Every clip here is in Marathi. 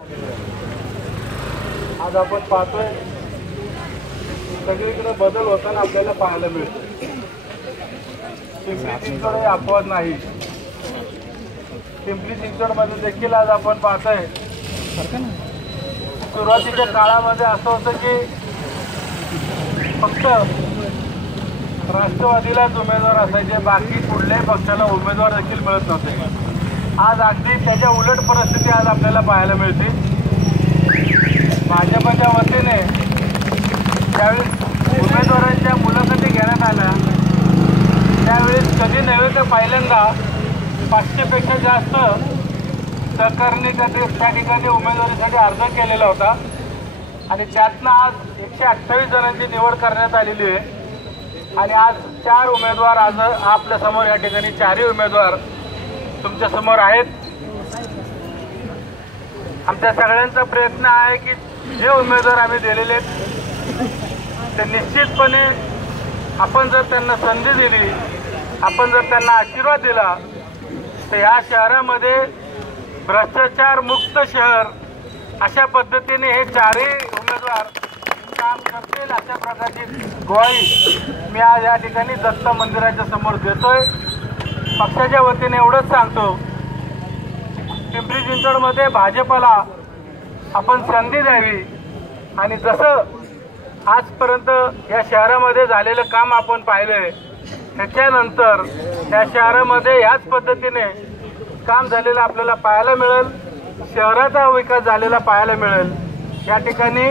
आज आपण पाहतोय सगळीकडे बदल होताना आपल्याला पाहायला मिळतो। पिंपरी चिंचवड हे अपवाद नाही। पिंपरी चिंचवड मध्ये देखील आज आपण पाहतोय सुरुवातीच्या काळामध्ये असं होतं की फक्त राष्ट्रवादीलाच उमेदवार असायचे, बाकी कुठल्याही पक्षाला उमेदवार देखील मिळत नव्हते। आज अगदी त्याच्या उलट परिस्थिती आज आपल्याला पाहायला मिळते। भाजपच्या वतीने त्यावेळेस उमेदवारांच्या मुलाखती घेण्यात आल्या, त्यावेळेस कधी नव्हे तर पहिल्यांदा 500 पेक्षा जास्त सहकार्यांनी त्या ठिकाणी उमेदवारीसाठी अर्ज केलेला होता आणि त्यातनं आज 128 जणांची निवड करण्यात आलेली आहे। आणि आज 4 उमेदवार आज आपल्या समोर या ठिकाणी 4ही उमेदवार तुमच्या समोर आहेत। आमच्या सगळ्यांचा प्रयत्न आहे की जे उमेदवार आम्ही दिलेले आहेत ते निश्चितपणे आपण जर त्यांना संधी दिली, आपण जर त्यांना आशीर्वाद दिला तर या शहरामध्ये भ्रष्टाचार मुक्त शहर अशा पद्धतीने हे 4ही उमेदवार काम करतील अशा प्रकारची ग्वाही मी आज या ठिकाणी दत्त मंदिराच्या समोर देतोय। पक्षाच्या वतीने एवढंच सांगतो, पिंपरी चिंचवडमध्ये भाजपला आपण संधी द्यावी आणि जसं आजपर्यंत या शहरामध्ये झालेलं काम आपण पाहिलंय, त्याच्यानंतर या शहरामध्ये याच पद्धतीने काम झालेलं आपल्याला पाहायला मिळेल, शहराचा विकास झालेला पाहायला मिळेल। या ठिकाणी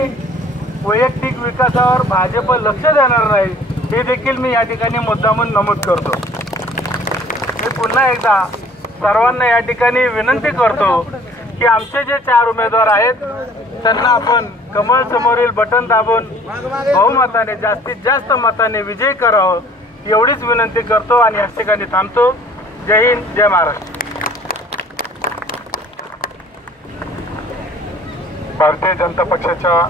वैयक्तिक विकासावर भाजप लक्ष देणार नाही हे देखील मी या ठिकाणी मुद्दामून नमूद करतो। मी पुन्हा एकदा सर्वांना या ठिकाणी विनंती करतो की आमचे जे 4 उमेदवार आहेत त्यांना आपण कमळ समोरील बटन दाबून बहुमताने जास्तीत जास्त मताने विजयी करावं एवढीच विनंती करतो आणि या ठिकाणी थांबतो। जय हिंद, जय महाराष्ट्र। भारतीय जनता पक्षाच्या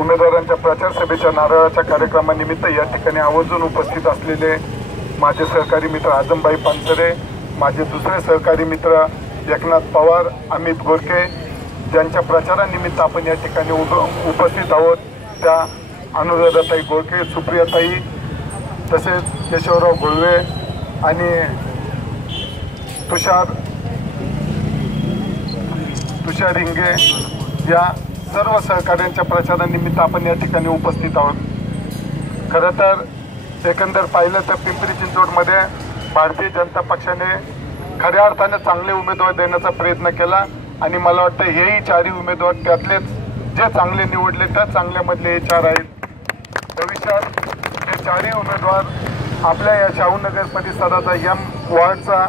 उमेदवारांच्या प्रचार सभेच्या नारळाच्या कार्यक्रमानिमित्त या ठिकाणी आवर्जून उपस्थित असलेले माझे सहकारी मित्र आजमभाई पानसरे, माझे दुसरे सहकारी मित्र एकनाथ पवार, अमित गोरके, ज्यांच्या प्रचारानिमित्त आपण या ठिकाणी उपस्थित आहोत, त्या अनुराधाताई गोरके, सुप्रियाताई, तसेच केशवराव घोळवे आणि तुषार हिंगे या सर्व सहकाऱ्यांच्या प्रचारानिमित्त आपण या ठिकाणी उपस्थित आहोत। खरं तर एकंदर पाहिलं तर पिंपरी चिंचवडमध्ये भारतीय जनता पक्षाने खऱ्या अर्थाने चांगले उमेदवार देण्याचा प्रयत्न केला आणि मला वाटतं हेही 4ही उमेदवार त्यातलेच जे चांगले निवडले त्या चांगल्यामधले हे 4 आहेत। भविष्यात हे 4ही उमेदवार आपल्या या शाहूनगर परिसराचा या वॉर्डचा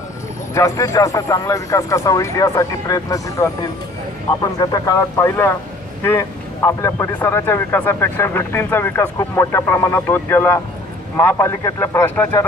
जास्तीत जास्त चांगला विकास कसा होईल यासाठी प्रयत्नशील राहतील। आपण गत काळात पाहिलं की आपल्या परिसराच्या विकासापेक्षा व्यक्तींचा विकास खूप मोठ्या प्रमाणात होत गेला। महापालिकेतल्या भ्रष्टाचारात